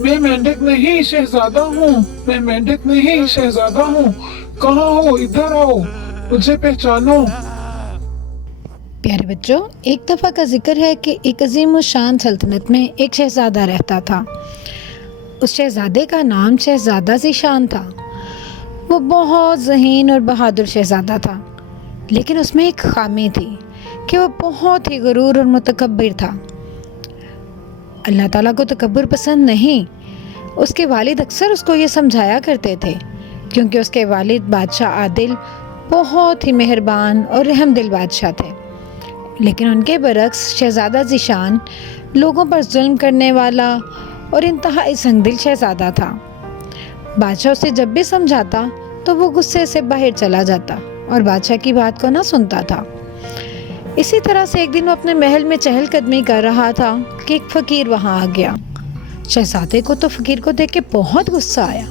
मैं मेंढक नहीं शहजादा हूँ, मैं मेंढक नहीं शहजादा हूँ। कहाँ हो, इधर आओ, मुझे पहचानो। प्यारे बच्चों, एक दफ़ा का जिक्र है कि एक अजीम शान सल्तनत में एक शहज़ादा रहता था। उस शहज़ादे का नाम शहज़ादा ज़ीशान था। वो बहुत ज़हीन और बहादुर शहज़ादा था, लेकिन उसमें एक खामी थी कि वो बहुत ही गरूर और मुतकब्बिर था। अल्लाह ताला को तकब्बुर पसंद नहीं। उसके वालिद अक्सर उसको ये समझाया करते थे, क्योंकि उसके वालिद बादशाह आदिल बहुत ही मेहरबान और रहमदिल बादशाह थे। लेकिन उनके बरक्स शहज़ादा ज़ीशान लोगों पर जुल्म करने वाला और इंतहाई संगदिल शहज़ादा था। बादशाह उसे जब भी समझाता तो वो गुस्से से बाहर चला जाता और बादशाह की बात को ना सुनता था। इसी तरह से एक दिन वो अपने महल में चहलकदमी कर रहा था कि एक फ़कीर वहाँ आ गया। शहज़ादे को तो फ़कीर को देख के बहुत गुस्सा आया।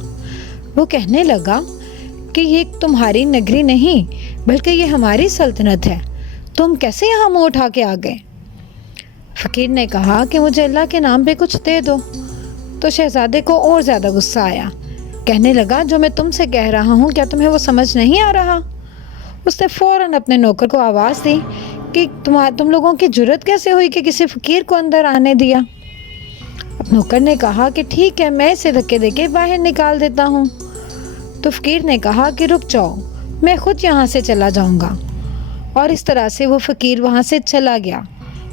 वो कहने लगा कि ये तुम्हारी नगरी नहीं बल्कि ये हमारी सल्तनत है, तुम कैसे यहाँ मुँह उठा के आ गए? फ़कीर ने कहा कि मुझे अल्लाह के नाम पे कुछ दे दो। तो शहज़ादे को और ज़्यादा गुस्सा आया। कहने लगा, जो मैं तुमसे कह रहा हूँ क्या तुम्हें वो समझ नहीं आ रहा? उसने फ़ौरन अपने नौकर को आवाज़ दी कि तुम लोगों की जुर्रत कैसे हुई कि किसी फ़कीर को अंदर आने दिया? अब नौकर ने कहा कि ठीक है, मैं इसे धक्के देके बाहर निकाल देता हूँ। तो फ़कीर ने कहा कि रुक जाओ, मैं खुद यहाँ से चला जाऊँगा। और इस तरह से वो फ़कीर वहाँ से चला गया।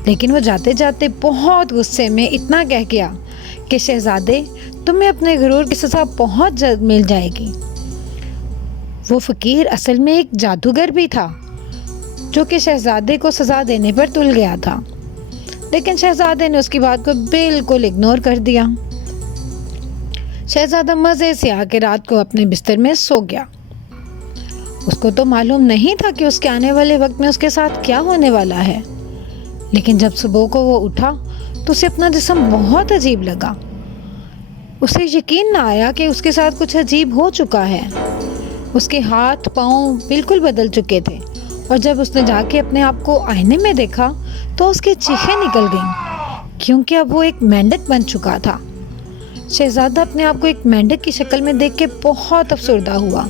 लेकिन वो जाते जाते बहुत गुस्से में इतना कह गया कि शहज़ादे, तुम्हें अपने गुरूर की सज़ा बहुत जल्द मिल जाएगी। वो फ़कीर असल में एक जादूगर भी था, जो कि शहज़ादे को सज़ा देने पर तुल गया था। लेकिन शहज़ादे ने उसकी बात को बिल्कुल इग्नोर कर दिया। शहज़ादा मज़े से आके रात को अपने बिस्तर में सो गया। उसको तो मालूम नहीं था कि उसके आने वाले वक्त में उसके साथ क्या होने वाला है। लेकिन जब सुबह को वो उठा तो उसे अपना जिस्म बहुत अजीब लगा। उसे यकीन ना आया कि उसके साथ कुछ अजीब हो चुका है। उसके हाथ पाँव बिल्कुल बदल चुके थे और जब उसने जाके अपने आप को आईने में देखा तो उसकी चीखें निकल गईं, क्योंकि अब वो एक मेंढक बन चुका था। शहज़ादा अपने आप को एक मेंढक की शक्ल में देख के बहुत अफसरदा हुआ।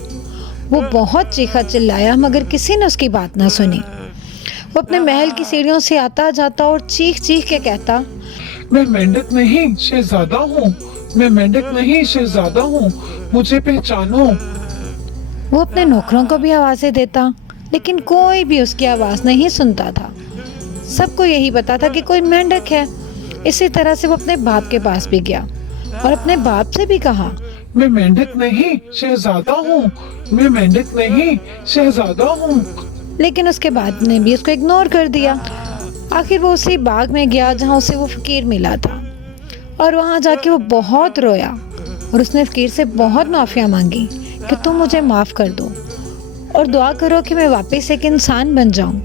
वो बहुत चीखा चिल्लाया मगर किसी ने उसकी बात ना सुनी। वो अपने महल की सीढ़ियों से आता जाता और चीख चीख के कहता, मैं मेंढक नहीं शहजादा हूँ, मैं मेंढक नहीं शहजादा हूँ, मुझे पहचानो। वो अपने नौकरों को भी आवाज़ें देता, लेकिन कोई भी उसकी आवाज़ नहीं सुनता था। सबको यही पता था कि कोई मेंढक है। इसी तरह से वो अपने बाप के पास भी गया और अपने बाप से भी कहा, मैं मेंढक नहीं शहजादा हूँ, मैं मेंढक नहीं शहजादा हूँ। लेकिन उसके बाद ने भी उसको इग्नोर कर दिया। आखिर वो उसी बाग में गया जहाँ उसे वो फ़कीर मिला था और वहाँ जाके वो बहुत रोया और उसने फ़कीर से बहुत माफ़िया मांगी कि तुम मुझे माफ़ कर दो और दुआ करो कि मैं वापस एक इंसान बन जाऊँ।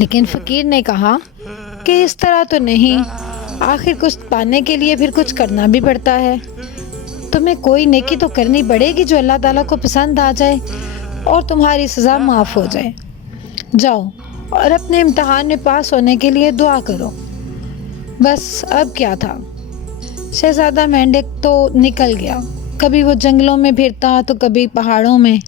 लेकिन फ़कीर ने कहा कि इस तरह तो नहीं, आखिर कुछ पाने के लिए फिर कुछ करना भी पड़ता है। तुम्हें कोई नेकी तो करनी पड़ेगी जो अल्लाह ताला को पसंद आ जाए और तुम्हारी सज़ा माफ़ हो जाए। जाओ और अपने इम्तहान में पास होने के लिए दुआ करो। बस अब क्या था, शहज़ादा मेंढक तो निकल गया। कभी वो जंगलों में फिरता तो कभी पहाड़ों में।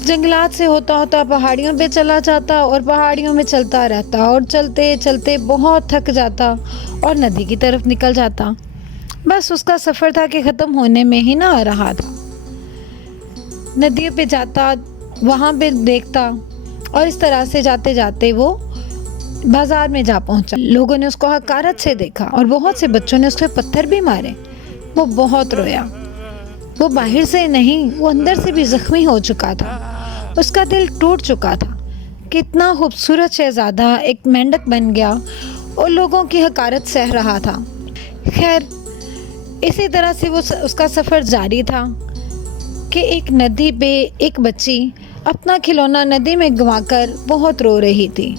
जंगलात से होता होता पहाड़ियों पे चला जाता और पहाड़ियों में चलता रहता और चलते चलते बहुत थक जाता और नदी की तरफ निकल जाता। बस उसका सफ़र था कि ख़त्म होने में ही ना आ रहा था। नदियों पे जाता, वहाँ पे देखता और इस तरह से जाते जाते वो बाज़ार में जा पहुँचा। लोगों ने उसको हकारत से देखा और बहुत से बच्चों ने उसके पत्थर भी मारे। वो बहुत रोया। वो बाहर से नहीं, वो अंदर से भी ज़ख्मी हो चुका था। उसका दिल टूट चुका था। कितना खूबसूरत शहज़ादा एक मेंढक बन गया और लोगों की हकारत सह रहा था। खैर, इसी तरह से वो उसका सफ़र जारी था कि एक नदी पे एक बच्ची अपना खिलौना नदी में गंवाकर बहुत रो रही थी।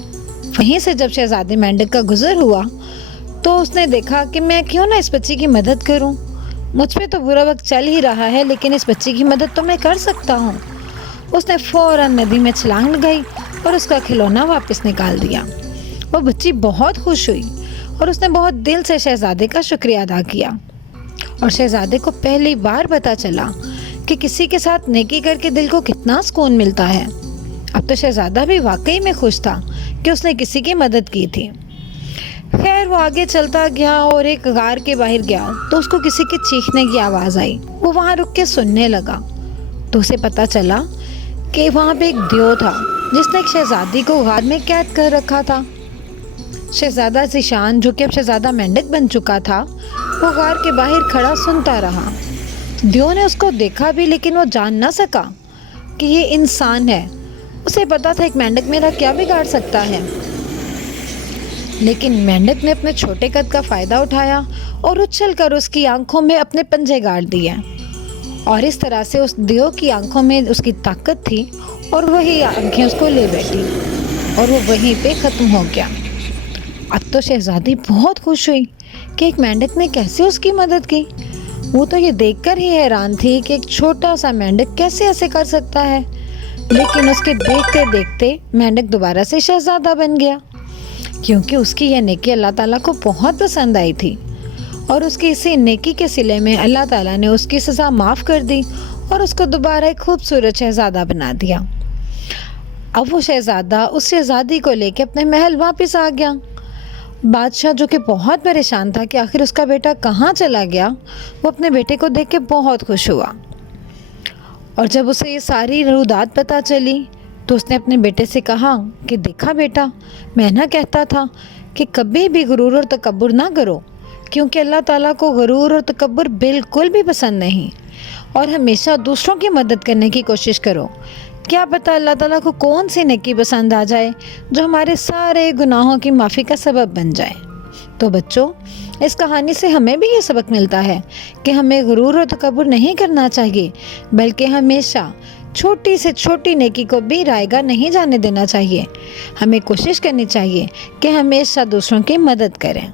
वहीं से जब शहज़ादे मेंढक का गुज़र हुआ तो उसने देखा कि मैं क्यों ना इस बच्ची की मदद करूं। मुझ पे तो बुरा वक्त चल ही रहा है, लेकिन इस बच्ची की मदद तो मैं कर सकता हूं। उसने फ़ौरन नदी में छलांग लगाई और उसका खिलौना वापस निकाल दिया। वो बच्ची बहुत खुश हुई اور اس نے بہت دل سے شہزادے کا شکریہ ادا کیا، اور شہزادے کو پہلی بار پتہ چلا کہ کسی کے ساتھ نیکی کر کے دل کو کتنا سکون ملتا ہے۔ اب تو شہزادہ بھی واقعی میں خوش تھا کہ اس نے کسی کی مدد کی تھی۔ خیر وہ آگے چلتا گیا اور ایک غار کے باہر گیا تو اس کو کسی کے چیخنے کی آواز آئی۔ وہ وہاں رک کے سننے لگا تو اسے پتہ چلا کہ وہاں پہ ایک دیو تھا جس نے ایک شہزادی کو غار میں قید کر رکھا تھا۔ شہزادہ ذیشان جو کہ اب شہزادہ مینڈک بن چکا تھا، وہ غار کے باہر کھڑا سنتا رہا۔ دیو نے اس کو دیکھا بھی لیکن وہ جان نہ سکا کہ یہ انسان ہے۔ اسے پتا تھا ایک مینڈک میرا کیا بگاڑ سکتا ہے، لیکن مینڈک نے اپنے چھوٹے قد کا فائدہ اٹھایا اور اچھل کر اس کی آنکھوں میں اپنے پنجے گاڑ دیے، اور اس طرح سے اس دیو کی آنکھوں میں اس کی طاقت تھی اور وہی آنکھیں اس کو لے بیٹھی اور وہ وہیں پہ ختم ہو گیا۔ اب تو شہزادی بہت خوش ہوئی کہ ایک مینڈک نے کیسے اس کی مدد کی۔ وہ تو یہ دیکھ کر ہی حیران تھی کہ ایک چھوٹا سا مینڈک کیسے ایسے کر سکتا ہے، لیکن اس کے دیکھتے دیکھتے مینڈک دوبارہ سے شہزادہ بن گیا، کیونکہ اس کی یہ نیکی اللہ تعالیٰ کو بہت پسند آئی تھی، اور اس کی اسی نیکی کے صلے میں اللہ تعالیٰ نے اس کی سزا معاف کر دی اور اس کو دوبارہ ایک خوبصورت شہزادہ بنا دیا۔ اب وہ شہزادہ اس شہزادی کو لے کے اپنے محل واپس آ گیا۔ بادشاہ جو کہ بہت پریشان تھا کہ آخر اس کا بیٹا کہاں چلا گیا، وہ اپنے بیٹے کو دیکھ کے بہت خوش ہوا، اور جب اسے یہ ساری رودات پتہ چلی تو اس نے اپنے بیٹے سے کہا کہ دیکھا بیٹا، میں نہ کہتا تھا کہ کبھی بھی غرور اور تکبر نہ کرو، کیونکہ اللہ تعالیٰ کو غرور اور تکبر بالکل بھی پسند نہیں، اور ہمیشہ دوسروں کی مدد کرنے کی کوشش کرو۔ کیا پتہ اللہ تعالیٰ کو کون سی نیکی پسند آ جائے جو ہمارے سارے گناہوں کی معافی کا سبب بن جائے۔ تو بچوں، اس کہانی سے ہمیں بھی یہ سبق ملتا ہے کہ ہمیں غرور اور تکبر نہیں کرنا چاہیے، بلکہ ہمیشہ چھوٹی سے چھوٹی نیکی کو بھی رائیگاں نہیں جانے دینا چاہیے۔ ہمیں کوشش کرنی چاہیے کہ ہمیشہ دوسروں کی مدد کریں۔